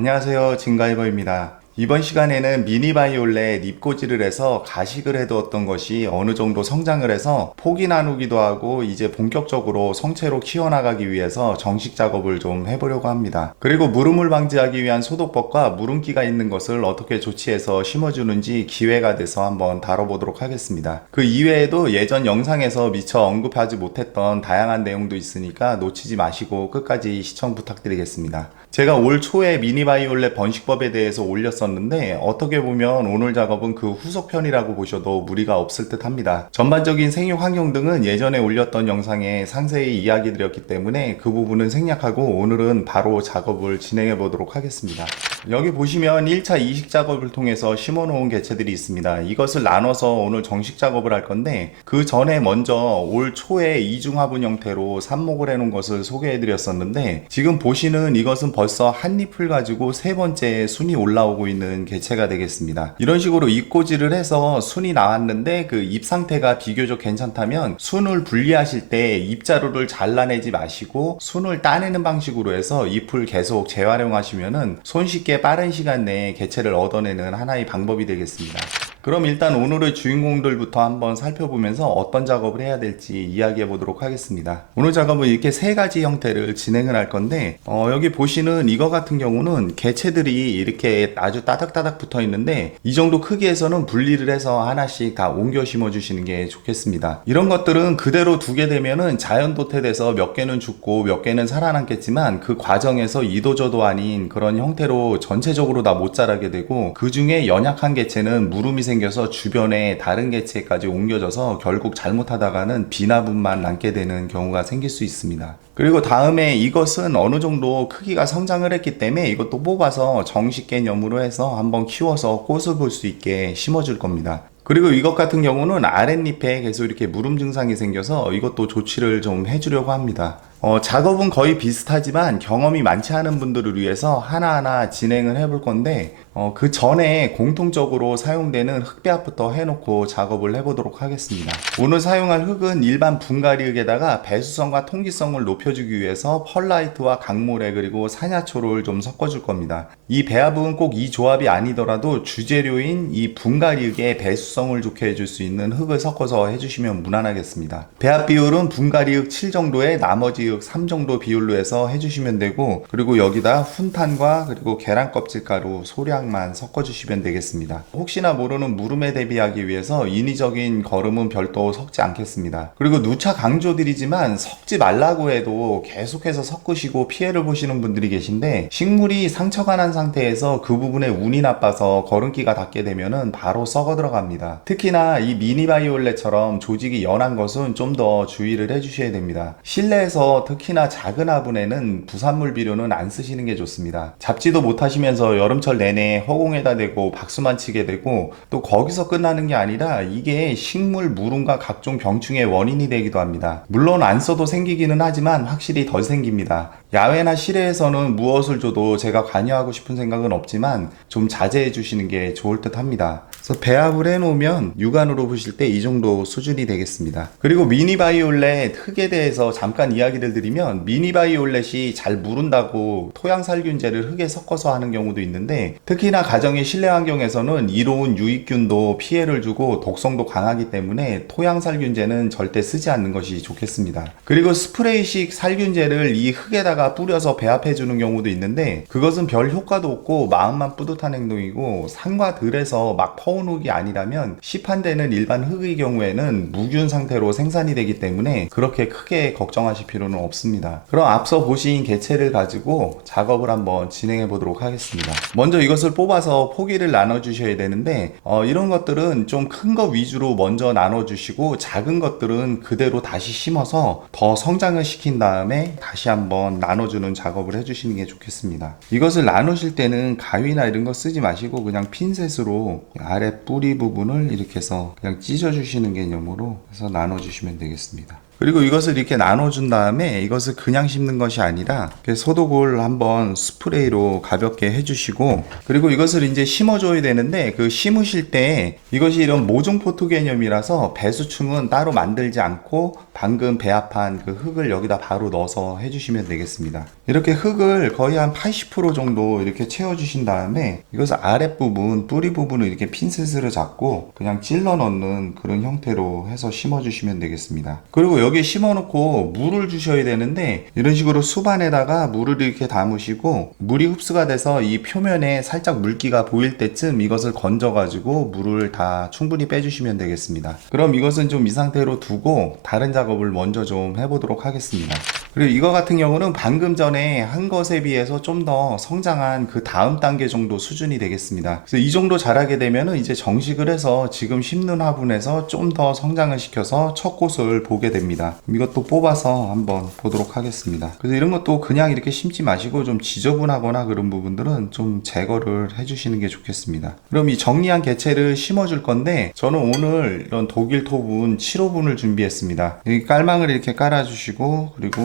안녕하세요, 진가이버입니다. 이번 시간에는 미니바이올렛 잎꽂이를 해서 가식을 해두었던 것이 어느 정도 성장을 해서 포기 나누기도 하고 이제 본격적으로 성체로 키워나가기 위해서 정식 작업을 좀 해보려고 합니다. 그리고 물음을 방지하기 위한 소독법과 물음기가 있는 것을 어떻게 조치해서 심어주는지 기회가 돼서 한번 다뤄보도록 하겠습니다. 그 이외에도 예전 영상에서 미처 언급하지 못했던 다양한 내용도 있으니까 놓치지 마시고 끝까지 시청 부탁드리겠습니다. 제가 올 초에 미니바이올렛 번식법에 대해서 올렸었는데 어떻게 보면 오늘 작업은 그 후속편이라고 보셔도 무리가 없을 듯 합니다. 전반적인 생육 환경 등은 예전에 올렸던 영상에 상세히 이야기 드렸기 때문에 그 부분은 생략하고 오늘은 바로 작업을 진행해 보도록 하겠습니다. 여기 보시면 1차 이식 작업을 통해서 심어 놓은 개체들이 있습니다. 이것을 나눠서 오늘 정식 작업을 할 건데 그 전에 먼저 올 초에 이중 화분 형태로 삽목을 해 놓은 것을 소개해 드렸었는데 지금 보시는 이것은 벌써 한 잎을 가지고 세 번째 순이 올라오고 있는 개체가 되겠습니다. 이런 식으로 잎꽂이를 해서 순이 나왔는데 그 잎 상태가 비교적 괜찮다면 순을 분리하실 때 잎자루를 잘라내지 마시고 순을 따내는 방식으로 해서 잎을 계속 재활용하시면은 손쉽게 빠른 시간 내에 개체를 얻어내는 하나의 방법이 되겠습니다. 그럼 일단 오늘의 주인공들부터 한번 살펴보면서 어떤 작업을 해야 될지 이야기해 보도록 하겠습니다. 오늘 작업은 이렇게 세 가지 형태를 진행을 할 건데 여기 보시는 이거 같은 경우는 개체들이 이렇게 아주 따닥따닥 붙어 있는데 이 정도 크기에서는 분리를 해서 하나씩 다 옮겨 심어 주시는 게 좋겠습니다. 이런 것들은 그대로 두게 되면은 자연 도태돼서 몇 개는 죽고 몇 개는 살아남겠지만 그 과정에서 이도저도 아닌 그런 형태로 전체적으로 다 못 자라게 되고 그 중에 연약한 개체는 물음이 생겨서 주변에 다른 개체까지 옮겨져서 결국 잘못하다가는 비나분만 남게 되는 경우가 생길 수 있습니다. 그리고 다음에 이것은 어느 정도 크기가 성장을 했기 때문에 이것도 뽑아서 정식 개념으로 해서 한번 키워서 꽃을 볼 수 있게 심어줄 겁니다. 그리고 이것 같은 경우는 아랫잎에 계속 이렇게 물음 증상이 생겨서 이것도 조치를 좀 해주려고 합니다. 작업은 거의 비슷하지만 경험이 많지 않은 분들을 위해서 하나하나 진행을 해볼 건데 그 전에 공통적으로 사용되는 흙배합부터 해놓고 작업을 해보도록 하겠습니다. 오늘 사용할 흙은 일반 분갈이 흙에다가 배수성과 통기성을 높여주기 위해서 펄라이트와 강모래 그리고 산야초를 좀 섞어줄 겁니다. 이 배합은 꼭 이 조합이 아니더라도 주재료인 이 분갈이 흙에 배수성을 좋게 해줄 수 있는 흙을 섞어서 해주시면 무난하겠습니다. 배합 비율은 분갈이 흙 7 정도에 나머지 흙 3 정도 비율로 해서 해주시면 되고 그리고 여기다 훈탄과 그리고 계란 껍질가루 소량만 섞어주시면 되겠습니다. 혹시나 모르는 물음에 대비하기 위해서 인위적인 거름은 별도 섞지 않겠습니다. 그리고 누차 강조드리지만 섞지 말라고 해도 계속해서 섞으시고 피해를 보시는 분들이 계신데 식물이 상처가 난 상태에서 그 부분에 운이 나빠서 거름기가 닿게 되면은 바로 썩어 들어갑니다. 특히나 이 미니바이올렛처럼 조직이 연한 것은 좀 더 주의를 해주셔야 됩니다. 실내에서 특히나 작은 화분에는 부산물 비료는 안 쓰시는 게 좋습니다. 잡지도 못하시면서 여름철 내내 허공에다 대고 박수만 치게 되고 또 거기서 끝나는 게 아니라 이게 식물 물음과 각종 병충의 원인이 되기도 합니다. 물론 안 써도 생기기는 하지만 확실히 덜 생깁니다. 야외나 실외에서는 무엇을 줘도 제가 관여하고 싶은 생각은 없지만 좀 자제해 주시는 게 좋을 듯 합니다. 그래서 배합을 해 놓으면 육안으로 보실 때 이 정도 수준이 되겠습니다. 그리고 미니바이올렛 흙에 대해서 잠깐 이야기를 드리면 미니바이올렛이 잘 무른다고 토양살균제를 흙에 섞어서 하는 경우도 있는데 특히나 가정의 실내 환경에서는 이로운 유익균도 피해를 주고 독성도 강하기 때문에 토양살균제는 절대 쓰지 않는 것이 좋겠습니다. 그리고 스프레이식 살균제를 이 흙에다가 뿌려서 배합해 주는 경우도 있는데 그것은 별 효과도 없고 마음만 뿌듯한 행동이고 산과 들에서 막 퍼온 흙이 아니라면 시판되는 일반 흙의 경우에는 무균 상태로 생산이 되기 때문에 그렇게 크게 걱정하실 필요는 없습니다. 그럼 앞서 보신 개체를 가지고 작업을 한번 진행해 보도록 하겠습니다. 먼저 이것을 뽑아서 포기를 나눠 주셔야 되는데 이런 것들은 좀 큰 거 위주로 먼저 나눠 주시고 작은 것들은 그대로 다시 심어서 더 성장을 시킨 다음에 다시 한번 나눠주는 작업을 해주시는 게 좋겠습니다. 이것을 나누실 때는 가위나 이런 거 쓰지 마시고 그냥 핀셋으로 아래 뿌리 부분을 이렇게 해서 그냥 찢어 주시는 개념으로 해서 나눠 주시면 되겠습니다. 그리고 이것을 이렇게 나눠준 다음에 이것을 그냥 심는 것이 아니라 이렇게 소독을 한번 스프레이로 가볍게 해주시고, 그리고 이것을 이제 심어줘야 되는데 그 심으실 때 이것이 이런 모종 포트 개념이라서 배수충은 따로 만들지 않고 방금 배합한 그 흙을 여기다 바로 넣어서 해주시면 되겠습니다. 이렇게 흙을 거의 한 80% 정도 이렇게 채워주신 다음에 이것을 아랫부분, 뿌리 부분을 이렇게 핀셋으로 잡고 그냥 찔러 넣는 그런 형태로 해서 심어주시면 되겠습니다. 그리고 여기에 심어놓고 물을 주셔야 되는데 이런 식으로 수반에다가 물을 이렇게 담으시고 물이 흡수가 돼서 이 표면에 살짝 물기가 보일 때쯤 이것을 건져가지고 물을 다 충분히 빼주시면 되겠습니다. 그럼 이것은 좀 이 상태로 두고 다른 작업을 먼저 좀 해보도록 하겠습니다. 그리고 이거 같은 경우는 방금 전에 한 것에 비해서 좀 더 성장한 그 다음 단계 정도 수준이 되겠습니다. 그래서 이 정도 자라게 되면은 이제 정식을 해서 지금 심는 화분에서 좀 더 성장을 시켜서 첫 꽃을 보게 됩니다. 이것도 뽑아서 한번 보도록 하겠습니다. 그래서 이런 것도 그냥 이렇게 심지 마시고 좀 지저분하거나 그런 부분들은 좀 제거를 해주시는 게 좋겠습니다. 그럼 이 정리한 개체를 심어줄 건데 저는 오늘 이런 독일 토분 7호분을 준비했습니다. 여기 깔망을 이렇게 깔아주시고, 그리고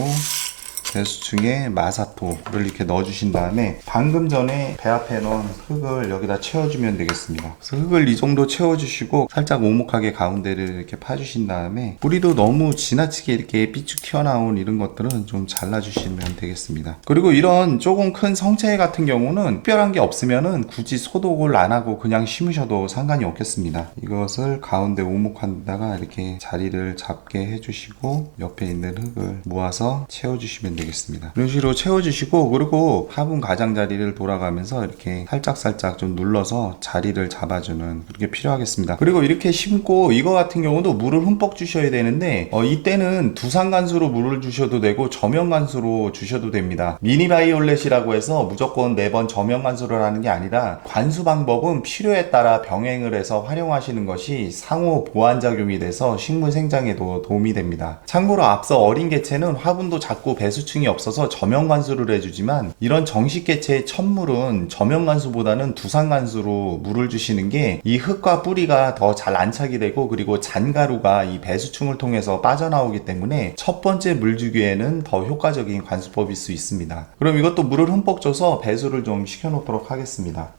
배수충에 마사토를 이렇게 넣어주신 다음에 방금 전에 배합해 놓은 흙을 여기다 채워주면 되겠습니다. 그래서 흙을 이 정도 채워주시고 살짝 오목하게 가운데를 이렇게 파주신 다음에 뿌리도 너무 지나치게 이렇게 삐쭉 튀어나온 이런 것들은 좀 잘라주시면 되겠습니다. 그리고 이런 조금 큰 성체 같은 경우는 특별한 게 없으면은 굳이 소독을 안 하고 그냥 심으셔도 상관이 없겠습니다. 이것을 가운데 오목한 데다가 이렇게 자리를 잡게 해주시고 옆에 있는 흙을 모아서 채워주시면 되겠습니다. 이런 식으로 채워주시고, 그리고 화분 가장자리를 돌아가면서 이렇게 살짝살짝 좀 눌러서 자리를 잡아주는 그렇게 필요하겠습니다. 그리고 이렇게 심고 이거 같은 경우도 물을 흠뻑 주셔야 되는데 이때는 두상간수로 물을 주셔도 되고 저명간수로 주셔도 됩니다. 미니바이올렛이라고 해서 무조건 매번 저명간수를 하는 게 아니라 관수 방법은 필요에 따라 병행을 해서 활용하시는 것이 상호 보완작용이 돼서 식물 생장에도 도움이 됩니다. 참고로 앞서 어린 개체는 화분도 작고 배수충이 없어서 저명관수를 해주지만 이런 정식 개체의 첫물은 저명관수보다는 두상관수로 물을 주시는 게 이 흙과 뿌리가 더 잘 안착이 되고, 그리고 잔가루가 이 배수충을 통해서 빠져나오기 때문에 첫 번째 물 주기에는 더 효과적인 관수법일 수 있습니다. 그럼 이것도 물을 흠뻑 줘서 배수를 좀 시켜 놓도록 하겠습니다.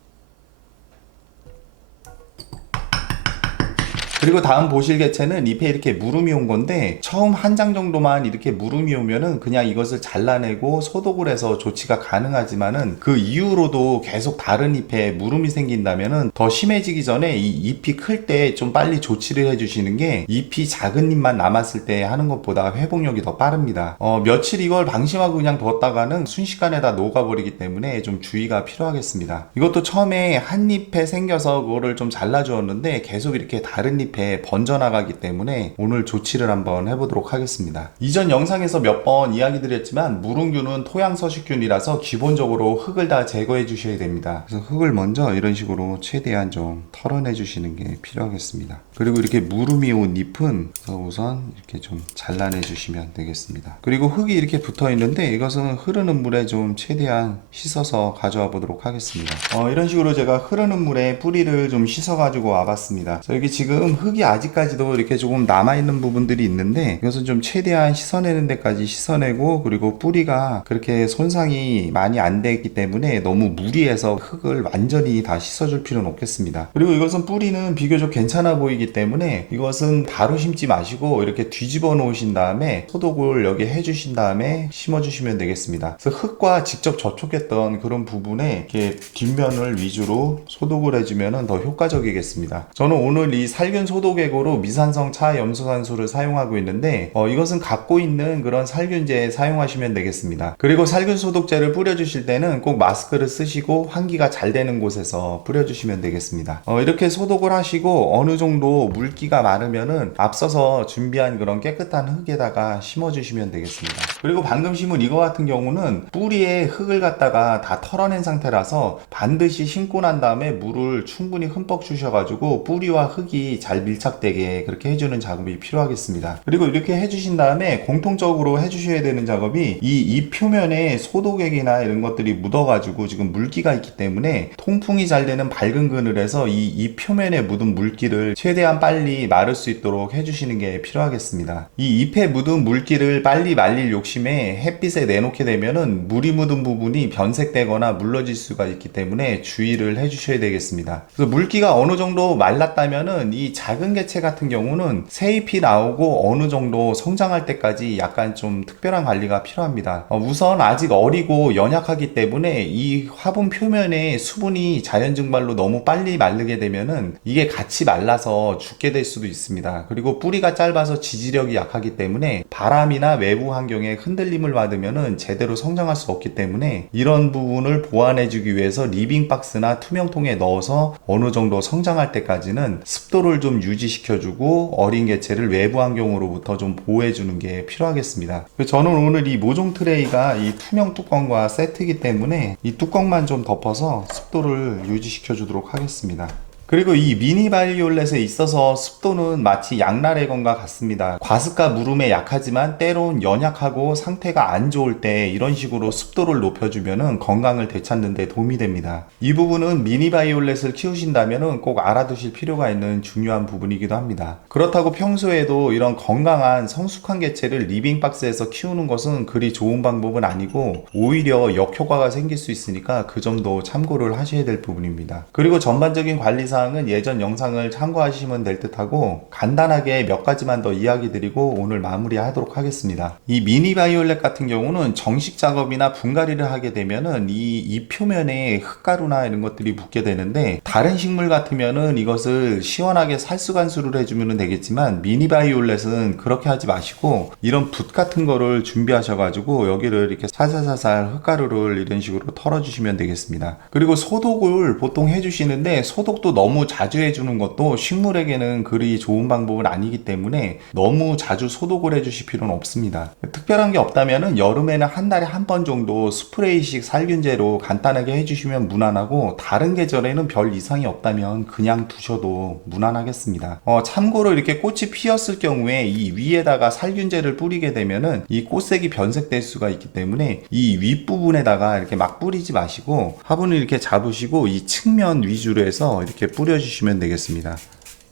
그리고 다음 보실 개체는 잎에 이렇게 무름이 온 건데 처음 한 장 정도만 이렇게 무름이 오면은 그냥 이것을 잘라내고 소독을 해서 조치가 가능하지만은 그 이후로도 계속 다른 잎에 무름이 생긴다면은 더 심해지기 전에 이 잎이 클 때 좀 빨리 조치를 해주시는 게 잎이 작은 잎만 남았을 때 하는 것보다 회복력이 더 빠릅니다. 며칠 이걸 방심하고 그냥 뒀다가는 순식간에 다 녹아버리기 때문에 좀 주의가 필요하겠습니다. 이것도 처음에 한 잎에 생겨서 그거를 좀 잘라주었는데 계속 이렇게 다른 잎 잎에 번져나가기 때문에 오늘 조치를 한번 해보도록 하겠습니다. 이전 영상에서 몇 번 이야기 드렸지만 무릉균은 토양서식균이라서 기본적으로 흙을 다 제거해 주셔야 됩니다. 그래서 흙을 먼저 이런 식으로 최대한 좀 털어내 주시는 게 필요하겠습니다. 그리고 이렇게 무름이 온 잎은 우선 이렇게 좀 잘라내 주시면 되겠습니다. 그리고 흙이 이렇게 붙어 있는데 이것은 흐르는 물에 좀 최대한 씻어서 가져와 보도록 하겠습니다. 이런 식으로 제가 흐르는 물에 뿌리를 좀 씻어 가지고 와봤습니다. 여기 지금 흙이 아직까지도 이렇게 조금 남아있는 부분들이 있는데 이것은 좀 최대한 씻어내는 데까지 씻어내고, 그리고 뿌리가 그렇게 손상이 많이 안 되기 때문에 너무 무리해서 흙을 완전히 다 씻어줄 필요는 없겠습니다. 그리고 이것은 뿌리는 비교적 괜찮아 보이기 때문에 이것은 바로 심지 마시고 이렇게 뒤집어 놓으신 다음에 소독을 여기 해주신 다음에 심어주시면 되겠습니다. 그래서 흙과 직접 접촉했던 그런 부분에 이렇게 뒷면을 위주로 소독을 해주면 더 효과적이겠습니다. 저는 오늘 이 살균 소독액으로 미산성 차염소산소를 사용하고 있는데 이것은 갖고 있는 그런 살균제에 사용하시면 되겠습니다. 그리고 살균 소독제를 뿌려주실 때는 꼭 마스크를 쓰시고 환기가 잘 되는 곳에서 뿌려주시면 되겠습니다. 이렇게 소독을 하시고 어느 정도 물기가 많으면은 앞서서 준비한 그런 깨끗한 흙에다가 심어주시면 되겠습니다. 그리고 방금 심은 이거 같은 경우는 뿌리에 흙을 갖다가 다 털어낸 상태라서 반드시 심고 난 다음에 물을 충분히 흠뻑 주셔가지고 뿌리와 흙이 잘 잘 밀착되게 그렇게 해주는 작업이 필요하겠습니다. 그리고 이렇게 해주신 다음에 공통적으로 해주셔야 되는 작업이 이 표면에 소독액이나 이런 것들이 묻어가지고 지금 물기가 있기 때문에 통풍이 잘 되는 밝은 그늘에서 이 표면에 묻은 물기를 최대한 빨리 마를 수 있도록 해주시는 게 필요하겠습니다. 이 잎에 묻은 물기를 빨리 말릴 욕심에 햇빛에 내놓게 되면은 물이 묻은 부분이 변색되거나 물러질 수가 있기 때문에 주의를 해주셔야 되겠습니다. 그래서 물기가 어느 정도 말랐다면은 이 작은 개체 같은 경우는 새 잎이 나오고 어느 정도 성장할 때까지 약간 좀 특별한 관리가 필요합니다. 우선 아직 어리고 연약하기 때문에 이 화분 표면에 수분이 자연 증발로 너무 빨리 마르게 되면은 이게 같이 말라서 죽게 될 수도 있습니다. 그리고 뿌리가 짧아서 지지력이 약하기 때문에 바람이나 외부 환경에 흔들림을 받으면은 제대로 성장할 수 없기 때문에 이런 부분을 보완해 주기 위해서 리빙 박스나 투명통에 넣어서 어느 정도 성장할 때까지는 습도를 좀 유지시켜 주고 어린 개체를 외부 환경으로부터 좀 보호해 주는 게 필요하겠습니다. 저는 오늘 이 모종 트레이가 이 투명 뚜껑과 세트이기 때문에 이 뚜껑만 좀 덮어서 습도를 유지시켜 주도록 하겠습니다. 그리고 이 미니 바이올렛에 있어서 습도는 마치 양날의검과 같습니다. 과습과 무름에 약하지만 때론 연약하고 상태가 안 좋을 때 이런 식으로 습도를 높여주면 건강을 되찾는 데 도움이 됩니다. 이 부분은 미니 바이올렛을 키우신다면 꼭 알아두실 필요가 있는 중요한 부분이기도 합니다. 그렇다고 평소에도 이런 건강한 성숙한 개체를 리빙박스에서 키우는 것은 그리 좋은 방법은 아니고 오히려 역효과가 생길 수 있으니까 그 점도 참고를 하셔야 될 부분입니다. 그리고 전반적인 관리사 은 예전 영상을 참고하시면 될 듯하고 간단하게 몇 가지만 더 이야기 드리고 오늘 마무리하도록 하겠습니다. 이 미니 바이올렛 같은 경우는 정식 작업이나 분갈이를 하게 되면은 이 표면에 흙가루나 이런 것들이 붙게 되는데 다른 식물 같으면은 이것을 시원하게 살수간수를 해주면 되겠지만 미니 바이올렛은 그렇게 하지 마시고 이런 붓 같은 거를 준비하셔가지고 여기를 이렇게 살살살살 흙가루를 이런 식으로 털어주시면 되겠습니다. 그리고 소독을 보통 해주시는데 소독도 너무 자주 해주는 것도 식물에게는 그리 좋은 방법은 아니기 때문에 너무 자주 소독을 해주실 필요는 없습니다. 특별한 게 없다면 여름에는 한 달에 한 번 정도 스프레이식 살균제로 간단하게 해주시면 무난하고 다른 계절에는 별 이상이 없다면 그냥 두셔도 무난하겠습니다. 참고로 이렇게 꽃이 피었을 경우에 이 위에다가 살균제를 뿌리게 되면은 이 꽃색이 변색될 수가 있기 때문에 이 윗부분에다가 이렇게 막 뿌리지 마시고 화분을 이렇게 잡으시고 이 측면 위주로 해서 이렇게 뿌려주시면 되겠습니다.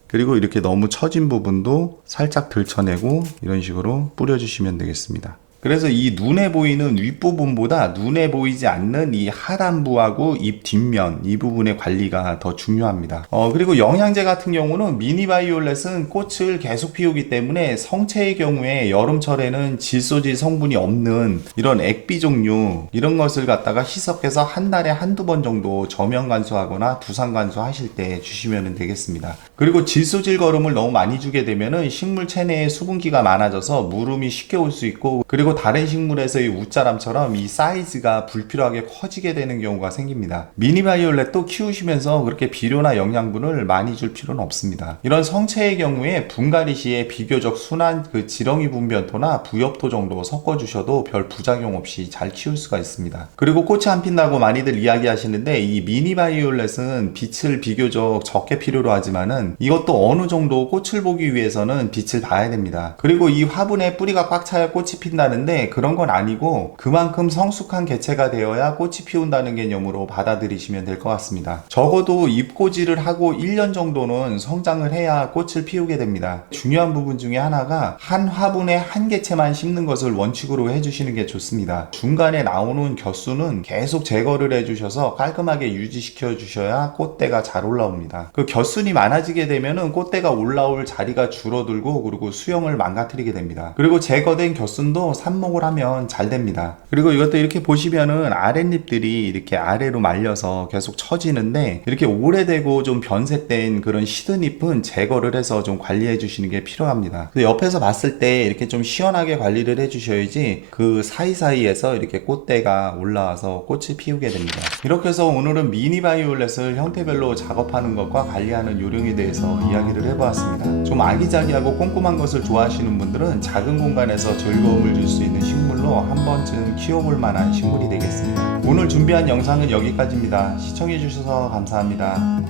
그리고 이렇게 너무 처진 부분도 살짝 들쳐내고 이런 식으로 뿌려주시면 되겠습니다. 그래서 이 눈에 보이는 윗부분보다 눈에 보이지 않는 이 하단부하고 잎 뒷면 이 부분의 관리가 더 중요합니다. 그리고 영양제 같은 경우는 미니 바이올렛은 꽃을 계속 피우기 때문에 성체의 경우에 여름철에는 질소질 성분이 없는 이런 액비 종류 이런 것을 갖다가 희석해서 한 달에 한두 번 정도 저면 간수하거나 두상 간수하실 때 주시면 되겠습니다. 그리고 질소질 거름을 너무 많이 주게 되면은 식물 체내에 수분기가 많아져서 무름이 쉽게 올 수 있고 그리고 다른 식물에서의 웃자람처럼 이 사이즈가 불필요하게 커지게 되는 경우가 생깁니다. 미니 바이올렛도 키우시면서 그렇게 비료나 영양분을 많이 줄 필요는 없습니다. 이런 성체의 경우에 분갈이 시에 비교적 순한 그 지렁이 분변토나 부엽토 정도 섞어주셔도 별 부작용 없이 잘 키울 수가 있습니다. 그리고 꽃이 안 핀다고 많이들 이야기하시는데 이 미니 바이올렛은 빛을 비교적 적게 필요로 하지만은 이것도 어느 정도 꽃을 보기 위해서는 빛을 봐야 됩니다. 그리고 이 화분에 뿌리가 꽉 차야 꽃이 핀다는데 그런 건 아니고 그만큼 성숙한 개체가 되어야 꽃이 피운다는 개념으로 받아들이시면 될 것 같습니다. 적어도 잎꽂이를 하고 1년 정도는 성장을 해야 꽃을 피우게 됩니다. 중요한 부분 중에 하나가 한 화분에 한 개체만 심는 것을 원칙으로 해주시는 게 좋습니다. 중간에 나오는 겹수는 계속 제거를 해주셔서 깔끔하게 유지시켜 주셔야 꽃대가 잘 올라옵니다. 그 겹순이 많아지게 되면은 꽃대가 올라올 자리가 줄어들고 그리고 수영을 망가뜨리게 됩니다. 그리고 제거된 겹순도 삽목을 하면 잘 됩니다. 그리고 이것도 이렇게 보시면은 아랫잎들이 이렇게 아래로 말려서 계속 처지는데 이렇게 오래되고 좀 변색된 그런 시든 잎은 제거를 해서 좀 관리해 주시는 게 필요합니다. 옆에서 봤을 때 이렇게 좀 시원하게 관리를 해 주셔야지 그 사이사이에서 이렇게 꽃대가 올라와서 꽃을 피우게 됩니다. 이렇게 해서 오늘은 미니 바이올렛을 형태별로 작업하는 것과 관리하는 요령에 대해서 이야기를 해보았습니다. 좀 아기자기하고 꼼꼼한 것을 좋아하시는 분들은 작은 공간에서 즐거움을 줄 수 있는 식물로 한 번쯤 키워볼 만한 식물이 되겠습니다. 오늘 준비한 영상은 여기까지입니다. 시청해주셔서 감사합니다.